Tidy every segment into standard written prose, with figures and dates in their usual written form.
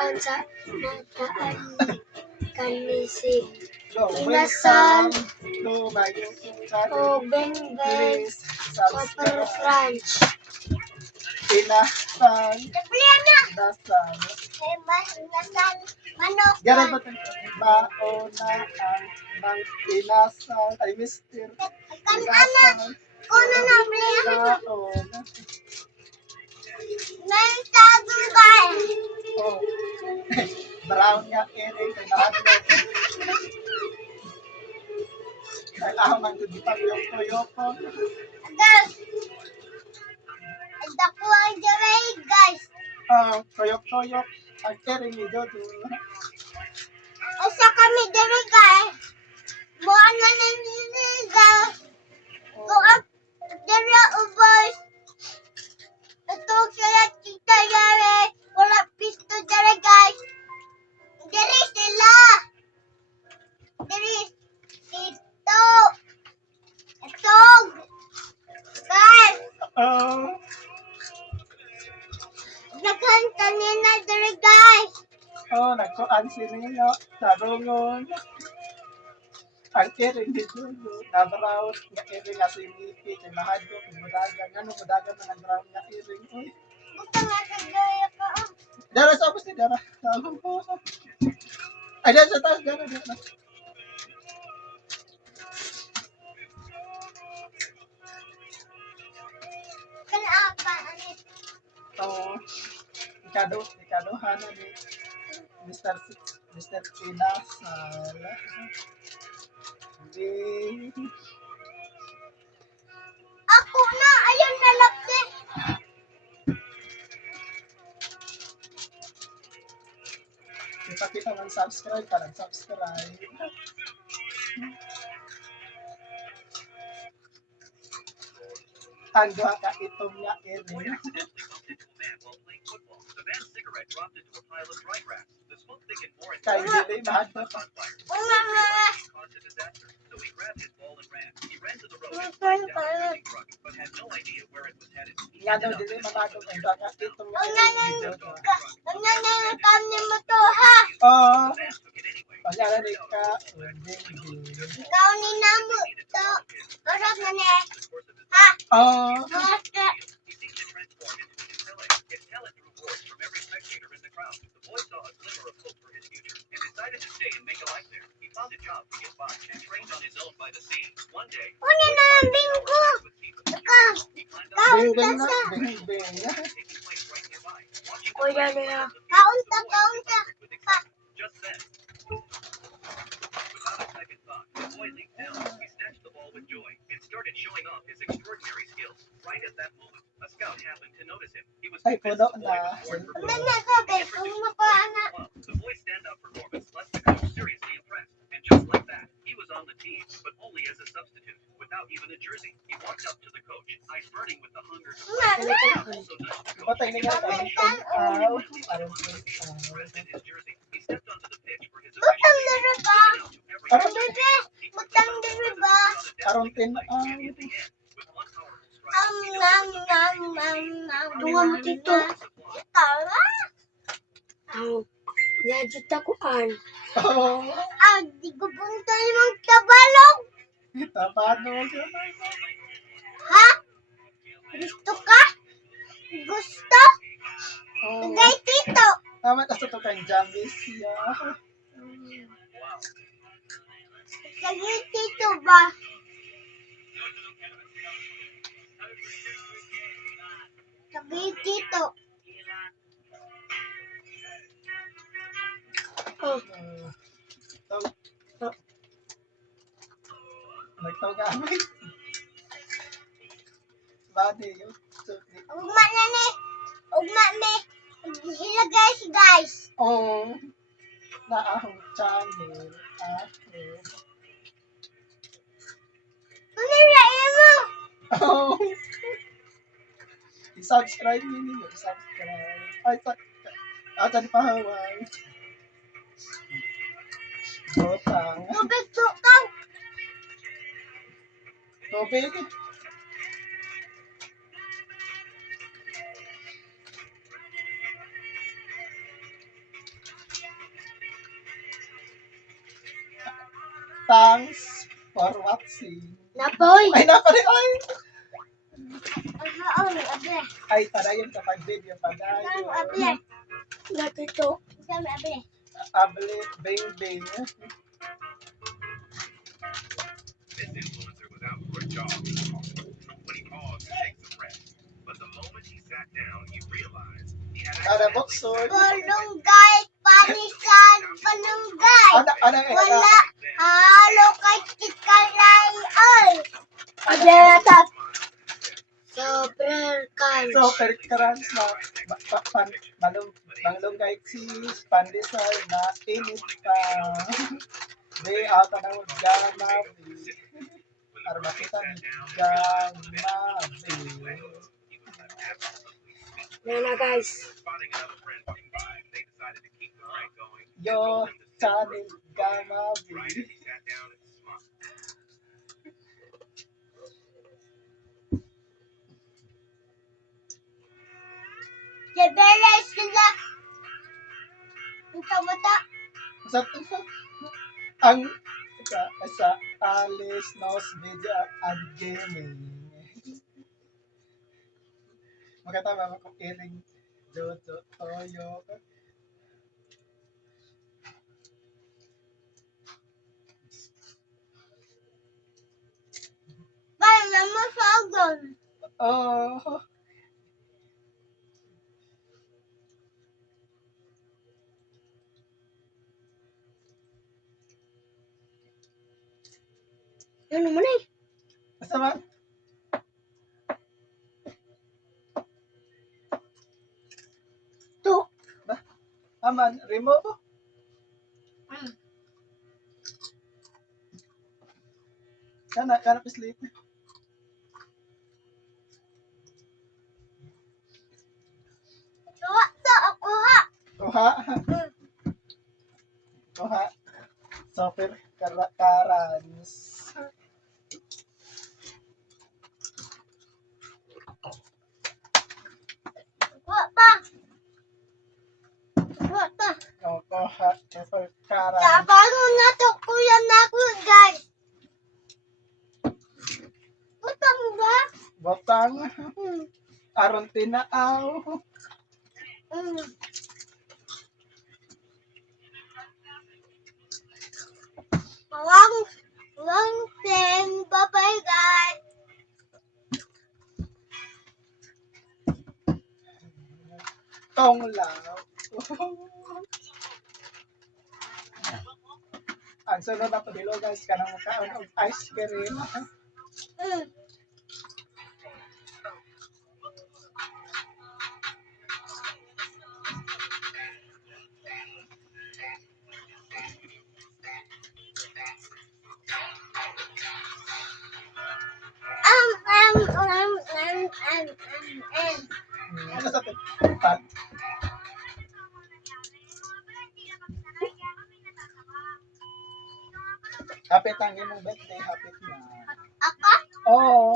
kan sa nataan kanisi Inasal. inasal o bengbeng sa French. Inasal. Inasal. Inasal manok. Ganun ba ito? Mauna ang inasal. Ay, mister. Inasal. Kuno na bliya. Mauna. May tagugay. Oh. Brown nga kini kay nahadlo. Kay aman ko di pag-yoko. Guys. Dako ang jaray guys. Toyok. Ang kering ni Dodo. Usa kami diri guys. Mo ano na nini guys. Go up diri ubos. Ito sila tita yare. Wala pisto diri guys. Diri sila. Diri ito. Ito. Guys. Nakanta nila diri guys. Nagkuan sila. Sarungon. Ang kering ni Dodo. Na-brown nga kering nga siniti. Kay nahadlo. Mudagan. Ano mudagan na brown nga kering. Uy. Gusto nga sa gaya ko. Dara sa apos ni Dara. Sabi po. Ay, dara sa taas. Dara. Kanapa ani. So, ikaduhan na ni Mr. Inasal. Ako na, ayun na lapte. Kita mag-subscribe ka lang. Subscribe. Ang duha ka itong nga ere. Kay dili mahadlo. Nga daw dili mahadlo ang duha ka itong nga ere. Ang kami mo to ha. Pagkala ni ka. Ikaw ni namo to. Orok na ni. Ha? Basta. Una na ang bingko. Ikaw. Kaunta sa. Kuya niya. Kaunta. Ha. Ay, puno na. Una na sabi. Kung mapaana. Patay na nga tayo. Butang diri ba? Bebe. Butang diri ba? Karontin Tunga mo dito. Tara. Yajit ako an. Di ko punta yung tabalong. Tapano. Ha? Gusto ka? Gusto? Tagay tito. Tama ka sa to kang Jamis siya. Tagay tito ba? Tagay tito. Nagtagamay. Bade yun. Ugma na ni. Ugma me. Hilagay si guys. Naahong channel. Ano raya mo? I-subscribe ninyo. I-subscribe. Ay, tadi pa Hawaii. Botang. Tubig tukaw. Tubig. Thanks for watching. Napoy. Ay, napali, ay! Ano, abe. Ay, padayon kapag video, Ano, padayon. abe. Natito. Ano, abe. Able, bing, bing. This influencer was out for a jog when he paused to take some rest. But the moment he sat down, he realized he had Ada accidentally boksor. Palunggay, panisan, palunggay. Ano, Wala halo kay Kikalay, oy. Adeta. Super crunch. Super crunch na malunggay cheese, pandesal na init pa. Di ata na gama. Para makita ni gama. Yan na guys. spotting another friend walking by. They decided to keep the prank going. Yo, channel gama. Right as he sat down and smiled. Jebele sila. Ito mata. Sa ang sa Alice Knows Video and Gaming. Magkatama ko iring Jojo Toyo. Bala mo sa agon. Oh, Ano mo na eh? basta man. To. Aman, remote. Kana sleep. Tuwa sa ako ha. Kuha. Kuha. Super karans. Tuwa pa. Tuwa pa. Kuha. Super karans. Sabangon na to kuya na ako guys. Utang ba? Botang. Aron tinaaw. Mm. Long thing. Bye-bye guys. Tong lao. Ang sunod na padilo guys, kanang makaon og ice cream. Mm. Ano sa pat? Hapit ang imong birthday, hapit na. Ako? Oo.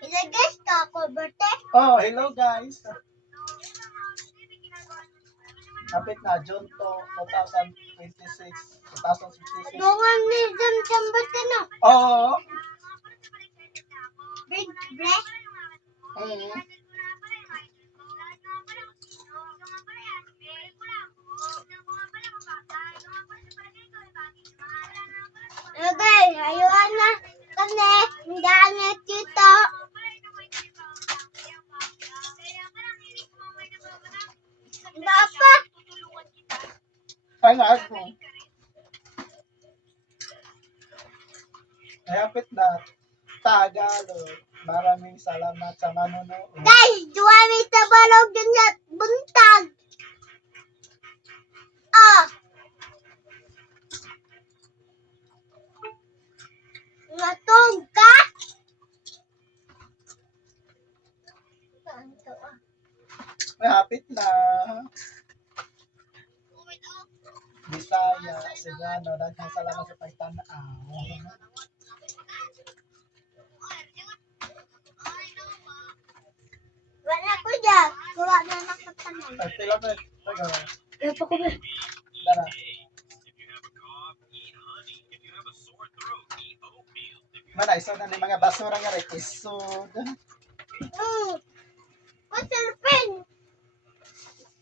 Ilagay ka ako, birthday. Oh, hello guys. Hapit na June 2, 2026. 2056. Bungan ni Jam birthday no? Oo. Birthday? Mm. Okay, ayuan na kami. Hindi niya tito. Bapa? Ay nga ako. Ay, hapit na Tagalog. Maraming salamat sa manonood. Guys, duwami sa balog din na buntag. Ah. Natog ka? Ay, hapit na. Bisaya, Cebuano, daghang salamat sa pagtanaw. Wala ko dyan. Wala na nakatanan. Ay, sila ba? Taga. Kaya pa ko ba? Tara. Mana, isod na ni mga basura nga rin. Isod. What's your pen?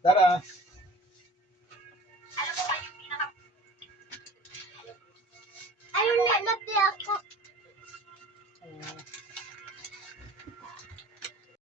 Tara.